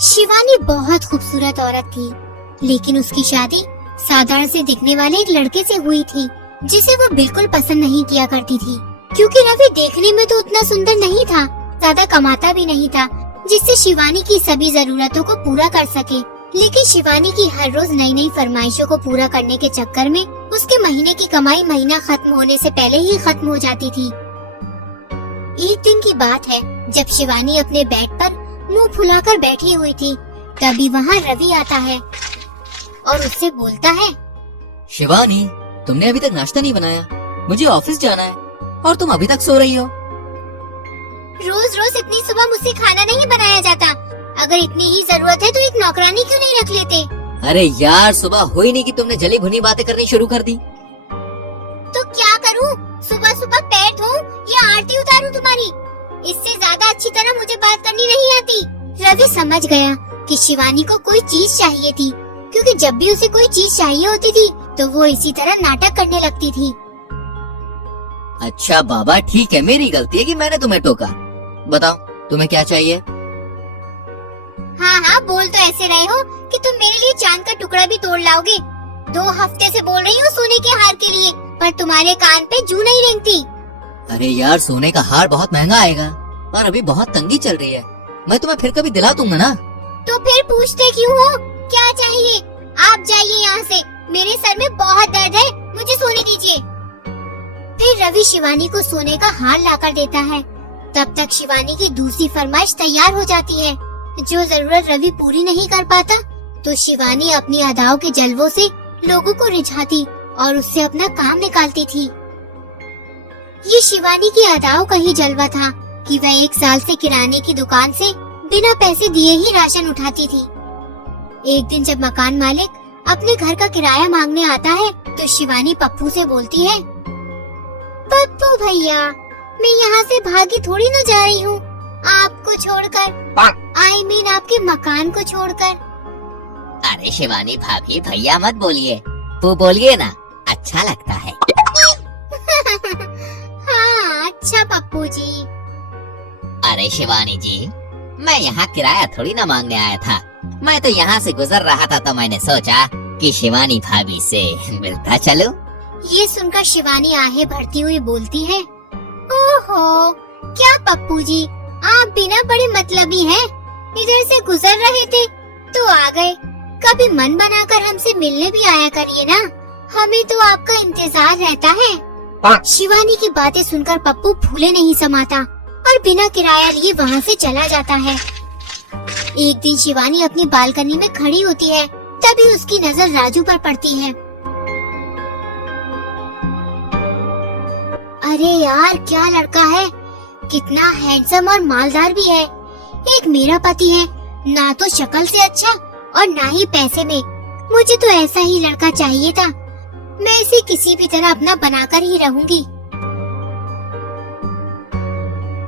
शिवानी बहुत खूबसूरत औरत थी, लेकिन उसकी शादी साधारण से दिखने वाले एक लड़के से हुई थी, जिसे वो बिल्कुल पसंद नहीं किया करती थी। क्योंकि रवि देखने में तो उतना सुंदर नहीं था, ज्यादा कमाता भी नहीं था, जिससे शिवानी की सभी जरूरतों को पूरा कर सके। लेकिन शिवानी की हर रोज नई नई फरमाइशों को पूरा करने के चक्कर में उसके महीने की कमाई महीना खत्म होने से पहले ही खत्म हो जाती थी। एक दिन की बात है, जब शिवानी अपने बेड पर मुंह फुलाकर बैठी हुई थी, तभी वहाँ रवि आता है और उससे बोलता है, शिवानी, तुमने अभी तक नाश्ता नहीं बनाया। मुझे ऑफिस जाना है और तुम अभी तक सो रही हो। रोज रोज इतनी सुबह मुझसे खाना नहीं बनाया जाता। अगर इतनी ही जरूरत है तो एक नौकरानी क्यों नहीं रख लेते? अरे यार, सुबह हो ही नहीं कि तुमने जली भुनी बातें करनी शुरू कर दी। तो क्या करूं? सुबह सुबह पैर धोऊं या आरती उतारूं तुम्हारी? इससे ज्यादा अच्छी तरह मुझे बात करनी नहीं आती। रवि समझ गया कि शिवानी को कोई चीज चाहिए थी, क्योंकि जब भी उसे कोई चीज चाहिए होती थी तो वो इसी तरह नाटक करने लगती थी। अच्छा बाबा, ठीक है, मेरी गलती है कि मैंने तुम्हें टोका। बताओ, तुम्हें क्या चाहिए? हाँ हाँ, बोल तो ऐसे रहे हो कि तुम मेरे लिए चांद का टुकड़ा भी तोड़ लाओगे। 2 हफ्ते से बोल रही हूँ सोने के हार के लिए, पर तुम्हारे कान पे जू नहीं रेंगती। अरे यार, सोने का हार बहुत महंगा आएगा और अभी बहुत तंगी चल रही है। मैं तुम्हें फिर कभी दिला दूंगा ना। तो फिर पूछते क्यों हो? क्या चाहिए? आप जाइए यहाँ से, मेरे सर में बहुत दर्द है, मुझे सोने दीजिए। फिर रवि शिवानी को सोने का हार लाकर देता है। तब तक शिवानी की दूसरी फरमाइश तैयार हो जाती है। जो जरूरत रवि पूरी नहीं कर पाता, तो शिवानी अपनी अदाओं के जलवों से लोगों को रिझाती और उससे अपना काम निकालती थी। ये शिवानी की अदाओं का ही जलवा था कि वह 1 साल से किराने की दुकान से बिना पैसे दिए ही राशन उठाती थी। एक दिन जब मकान मालिक अपने घर का किराया मांगने आता है, तो शिवानी पप्पू से बोलती है, पप्पू भैया, मैं यहाँ से भागी थोड़ी न जा रही हूँ, आपको छोड़कर। I mean आपके मकान को छोड़कर। अरे शिवानी भाभी, भैया मत बोलिए, वो बोलिए ना, अच्छा लगता है। हाँ, अच्छा पप्पू जी। अरे शिवानी जी, मैं यहाँ किराया थोड़ी ना मांगने आया था। मैं तो यहाँ से गुजर रहा था, तो मैंने सोचा कि शिवानी भाभी से मिलता चलो। ये सुनकर शिवानी आहें भरती हुई बोलती है, ओहो, क्या पप्पू जी, आप बिना बड़े मतलबी हैं। इधर से गुजर रहे थे तो आ गए। कभी मन बनाकर हमसे मिलने भी आया करिए ना, हमें तो आपका इंतजार रहता है। शिवानी की बातें सुनकर पप्पू फूले नहीं समाता और बिना किराया लिए वहाँ से चला जाता है। एक दिन शिवानी अपनी बालकनी में खड़ी होती है, तभी उसकी नजर राजू पर पड़ती है। अरे यार, क्या लड़का है, कितना हैंडसम और मालदार भी है। एक मेरा पति है, ना तो शक्ल से अच्छा और ना ही पैसे में। मुझे तो ऐसा ही लड़का चाहिए था। मैं इसे किसी भी तरह अपना बनाकर ही रहूंगी।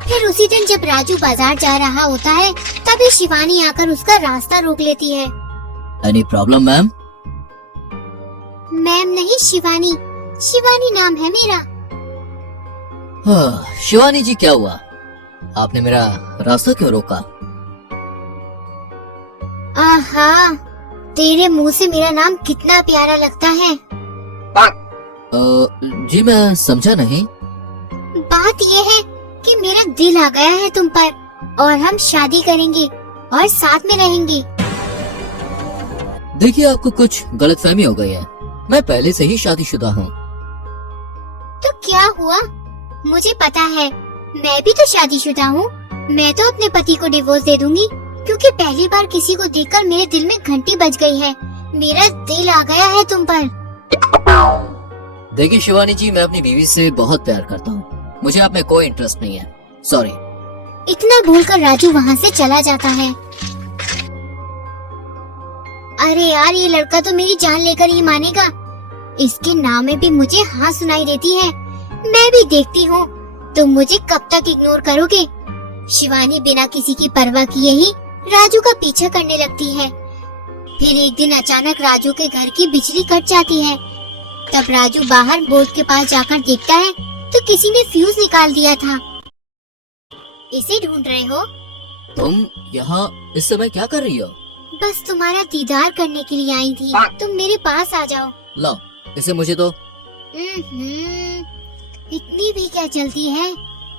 फिर उसी दिन जब राजू बाजार जा रहा होता है, तभी शिवानी आकर उसका रास्ता रोक लेती है। Any problem ma'am? मैम नहीं, शिवानी। शिवानी नाम है मेरा। शिवानी जी, क्या हुआ? आपने मेरा रास्ता क्यों रोका? आहा, तेरे मुंह से मेरा नाम कितना प्यारा लगता है। जी मैं समझा नहीं। बात ये है कि मेरा दिल आ गया है तुम पर और हम शादी करेंगे और साथ में रहेंगे। देखिए, आपको कुछ गलतफहमी हो गई है। मैं पहले से ही शादीशुदा हूँ। तो क्या हुआ? मुझे पता है, मैं भी तो शादीशुदा हूँ। मैं तो अपने पति को डिवोर्स दे दूंगी, क्योंकि पहली बार किसी को देखकर मेरे दिल में घंटी बज गई है। मेरा दिल आ गया है तुम पर। देखिए शिवानी जी, मैं अपनी बीवी से बहुत प्यार करता हूँ। मुझे आप में कोई इंटरेस्ट नहीं है। सॉरी। इतना बोलकर राजू वहाँ से चला जाता है। अरे यार, ये लड़का तो मेरी जान लेकर ही मानेगा। इसके नाम में भी मुझे हाँ सुनाई देती है। मैं भी देखती हूँ तुम मुझे कब तक इग्नोर करोगे। शिवानी बिना किसी की परवाह किए ही राजू का पीछा करने लगती है। फिर एक दिन अचानक राजू के घर की बिजली कट जाती है। तब राजू बाहर बोर्ड के पास जाकर देखता है तो किसी ने फ्यूज निकाल दिया था। इसे ढूंढ रहे हो? तुम यहाँ इस समय क्या कर रही हो? बस तुम्हारा दीदार करने के लिए आई थी, तुम मेरे पास आ जाओ। लो इसे मुझे दो। इतनी भी क्या जल्दी है,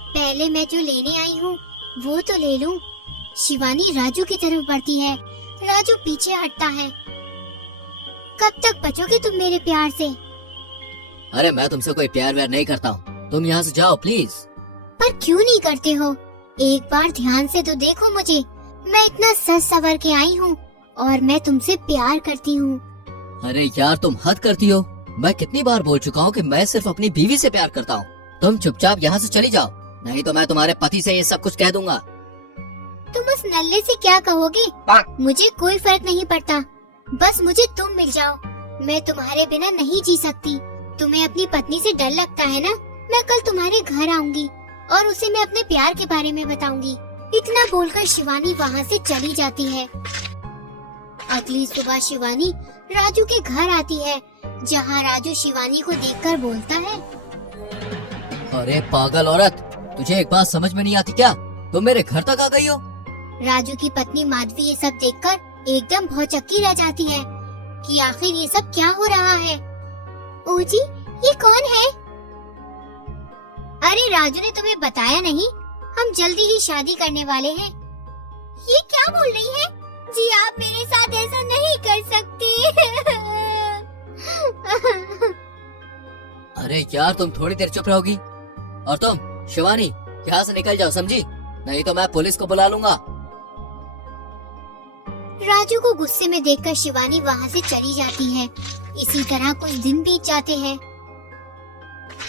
पहले मैं जो लेने आई हूँ वो तो ले लूं। शिवानी राजू की तरफ बढ़ती है, राजू पीछे हटता है। कब तक बचोगे तुम मेरे प्यार से? अरे मैं तुमसे कोई प्यार व्यार नहीं करता हूँ, तुम यहाँ से जाओ प्लीज। पर क्यों नहीं करते हो? एक बार ध्यान से तो देखो मुझे, मैं इतना सज सवर के आई हूँ और मैं तुमसे प्यार करती हूँ। अरे यार तुम हद करती हो, मैं कितनी बार बोल चुका हूँ कि मैं सिर्फ अपनी बीवी से प्यार करता हूँ। तुम चुपचाप यहाँ से चली जाओ, नहीं तो मैं तुम्हारे पति से ये सब कुछ कह दूंगा। तुम उस नल्ले से क्या कहोगे? मुझे कोई फर्क नहीं पड़ता, बस मुझे तुम मिल जाओ। मैं तुम्हारे बिना नहीं जी सकती। तुम्हें अपनी पत्नी से डर लगता है ना? मैं कल तुम्हारे घर आऊंगी और उसे मैं अपने प्यार के बारे में बताऊंगी। इतना बोलकर शिवानी वहाँ से चली जाती है। अगली सुबह शिवानी राजू के घर आती है, जहाँ राजू शिवानी को देखकर बोलता है, अरे पागल औरत, तुझे एक बात समझ में नहीं आती क्या? तुम मेरे घर तक आ गई हो। राजू की पत्नी माधवी ये सब देखकर एकदम भौचक्की रह जाती है कि आखिर ये सब क्या हो रहा है। ओ जी, ये कौन है? अरे राजू ने तुम्हें बताया नहीं, हम जल्दी ही शादी करने वाले हैं। ये क्या बोल रही है? जी आप मेरे साथ ऐसा नहीं कर सकती। अरे यार तुम थोड़ी देर चुप रहोगी? और तुम शिवानी यहाँ से निकल जाओ, समझी? नहीं तो मैं पुलिस को बुला लूंगा। राजू को गुस्से में देखकर शिवानी वहाँ से चली जाती है। इसी तरह कुछ दिन बीत जाते हैं।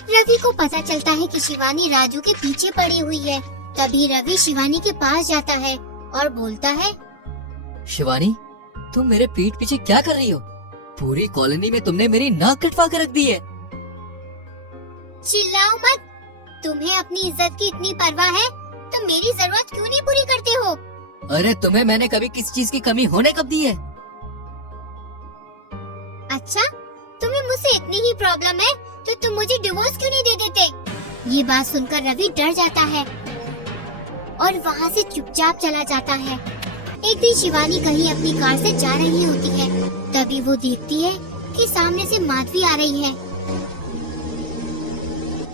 रवि को पता चलता है कि शिवानी राजू के पीछे पड़ी हुई है। तभी रवि शिवानी के पास जाता है और बोलता है, शिवानी तुम मेरे पीठ पीछे क्या कर रही हो? पूरी कॉलोनी में तुमने मेरी नाक कटवा के रख दी है। चिल्लाओ मत, तुम्हें अपनी इज्जत की इतनी परवाह है तो मेरी जरूरत क्यों नहीं पूरी करते हो? अरे तुम्हें मैंने कभी किसी चीज की कमी होने कब दी है? अच्छा, तुम्हें मुझसे इतनी ही प्रॉब्लम है तो तुम मुझे डिवोर्स क्यों नहीं दे देते? ये बात सुनकर रवि डर जाता है और वहाँ से चुपचाप चला जाता है। एक दिन शिवानी कहीं अपनी कार से जा रही होती है, तभी वो देखती है कि सामने से माधवी आ रही है।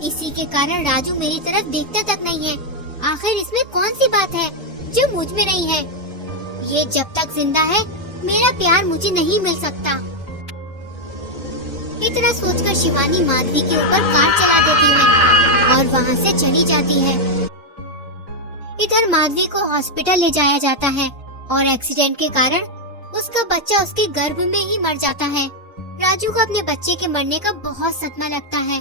इसी के कारण राजू मेरी तरफ देखता तक नहीं है। आखिर इसमें कौन सी बात है जो मुझ में नहीं है? ये जब तक जिंदा है मेरा प्यार मुझे नहीं मिल सकता। इतना सोचकर शिवानी माधवी के ऊपर कार चला देती है और वहाँ से चली जाती है। इधर माधवी को हॉस्पिटल ले जाया जाता है और एक्सीडेंट के कारण उसका बच्चा उसके गर्भ में ही मर जाता है। राजू को अपने बच्चे के मरने का बहुत सदमा लगता है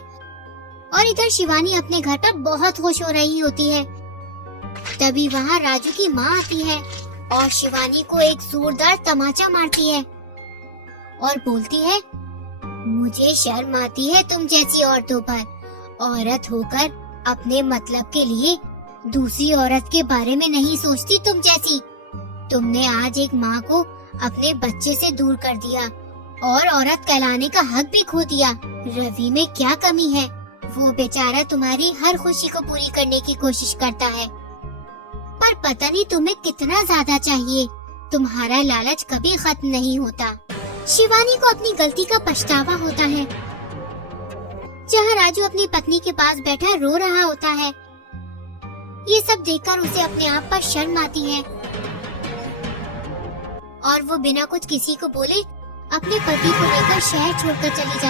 और इधर शिवानी अपने घर पर बहुत खुश हो रही होती है। तभी वहाँ राजू की माँ आती है और शिवानी को एक जोरदार तमाचा मारती है और बोलती है, मुझे शर्म आती है तुम जैसी औरतों पर। औरत होकर अपने मतलब के लिए दूसरी औरत के बारे में नहीं सोचती तुम जैसी। तुमने आज एक माँ को अपने बच्चे से दूर कर दिया और औरत कहलाने का हक भी खो दिया। रवि में क्या कमी है? वो बेचारा तुम्हारी हर खुशी को पूरी करने की कोशिश करता है, पर पता नहीं तुम्हें कितना ज्यादा चाहिए। तुम्हारा लालच कभी खत्म नहीं होता। शिवानी को अपनी गलती का पछतावा होता है। जहाँ राजू अपनी पत्नी के पास बैठा रो रहा होता है, ये सब देखकर उसे अपने आप पर शर्म आती है और वो बिना कुछ किसी को बोले अपने पति को लेकर शहर छोड़कर चली जाती है।